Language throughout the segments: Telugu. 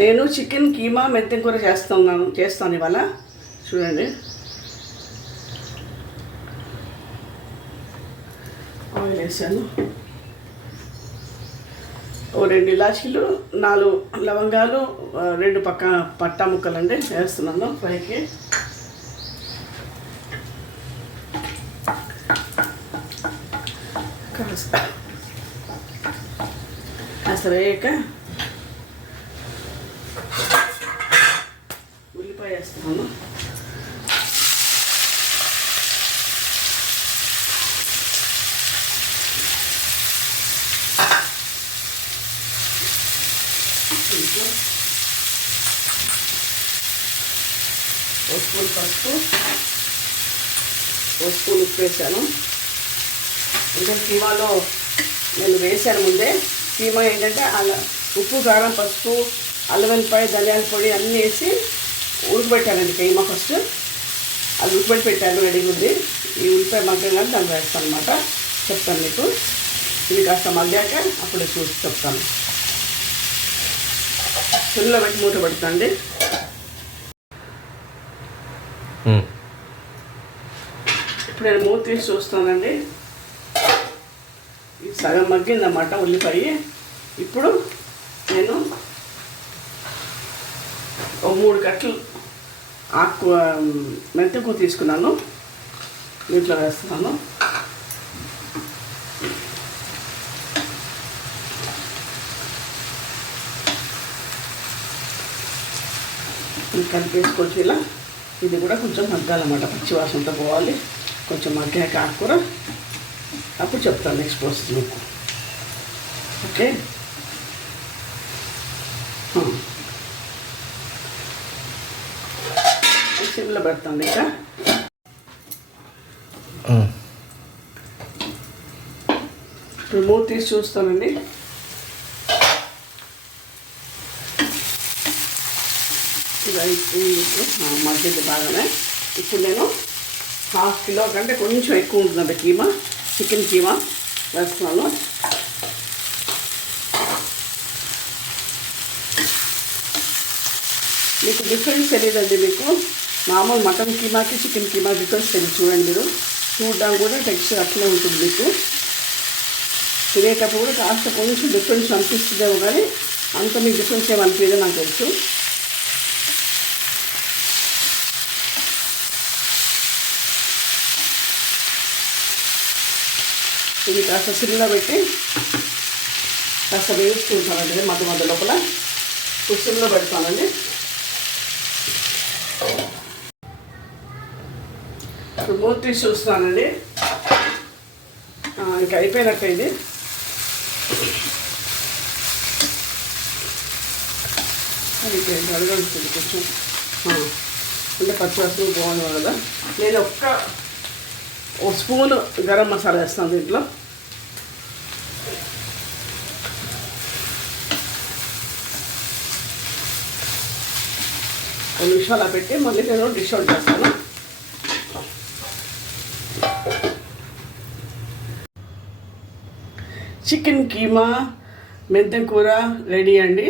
నేను చికెన్ కీమా మెంతెం కూర చేస్తాను ఇవాళ. చూడండి, ఆయిల్ వేసాను. 2 ఇలాచీలు, 4 లవంగాలు, 2 పట్టా ముక్కలండి వేస్తున్నాను ఫ్రైకి. కాస్త వేయక ఉల్లిపాయ వేస్తున్నాను. ఒక స్పూన్ పసుపు, ఒక స్పూన్ ఉప్పు వేసాను. ఇంకా కీమాలో నేను వేసాను ముందే. కీమా ఏంటంటే ఉప్పు, కారం, పసుపు, అల్లం వెల్లిపాయ, ధనియాల పొడి అన్నీ వేసి ఉడకబెట్టానండి కీమా. ఫస్ట్ అది ఉడకబెట్టి పెట్టాను, రెడీగా ఉంది. ఈ ఉల్లిపాయ మగ్గంగా దాన్ని వేస్తాను అనమాట. చెప్తాను మీకు. ఇది కాస్త మగ్గాక అప్పుడు చూసి చెప్తాను. సిమ్లో పెట్టి మూత పెడతాండి. ఇప్పుడు నేను మూత తీసి చూస్తానండి. ఇది సగం మగ్గిందన్నమాట ఉల్లిపాయ. ఇప్పుడు నేను 3 కట్టలు మెంతి కూర తీసుకున్నాను, దీంట్లో వేస్తున్నాను. కలిపేసుకోవచ్చు ఇలా. ఇది కూడా కొంచెం మగ్గాలన్నమాట, పచ్చివాసనతో పోవాలి. కొంచెం మగ్గాక ఆకుకూర అప్పుడు చెప్తాను నెక్స్ట్ ప్రాసెస్ మీకు. ఓకే, సిమ్లో పెడతాను. ఇంకా ఇప్పుడు మూత తీసి చూస్తానండి. ఇది అయిపోయింది, మగ్గింది బాగానే. ఇప్పుడు నేను 1/2 కిలో కంటే కొంచెం ఎక్కువ ఉంటుందండి కీమా, చికెన్ కీమా వేస్తున్నాను. మీకు డిఫరెన్స్ తెలియదండి. మీకు మామూలు మటన్ కీమాకి చికెన్ కీమా డిఫరెన్స్ తెలియదు. చూడండి, మీరు చూడడానికి కూడా టెక్స్చర్ అట్లే ఉంటుంది. మీకు తినేటప్పుడు కూడా కాస్త కొంచెం డిఫరెన్స్ అనిపిస్తుందేమో, కానీ అంత మీకు డిఫరెన్స్ ఏమనిపించదో నాకు తెలుసు. ఇది కాస్త సిమ్లో పెట్టి కాస్త వేసుకుంటానండి మధ్య లోపల. ఇప్పుడు సిమ్లో పెడతానండి. ఇప్పుడు మూత తీసి చూస్తానండి. ఇంకా అయిపోయినట్టు ఇది. అయిపోయింది, అడగడుతుంది కొంచెం అంటే పచ్చివాసన బాగుంది కదా. నేను ఒక స్పూను గరం మసాలా వేస్తాను దీంట్లో. ఒక నిమిషం అలా పెట్టి మళ్ళీ నేను డిష్ అవుట్ చేస్తాను. చికెన్ కీమా మెంతెం కూర రెడీ అండి.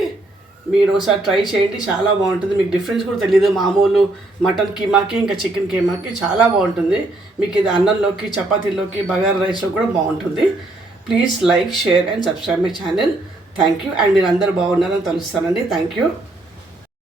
మీరు ఒకసారి ట్రై చేయండి, చాలా బాగుంటుంది. మీకు డిఫరెన్స్ కూడా తెలియదు. మామూలు మటన్ కీమాకి ఇంకా చికెన్ కీమాకి చాలా బాగుంటుంది. మీకు ఇది అన్నంలోకి, చపాతీలోకి, బగారా రైస్లో కూడా బాగుంటుంది. Please like, share and subscribe my channel. Thank you. And మీరు అందరూ బాగున్నారని తెలుస్తానండి. Thank you.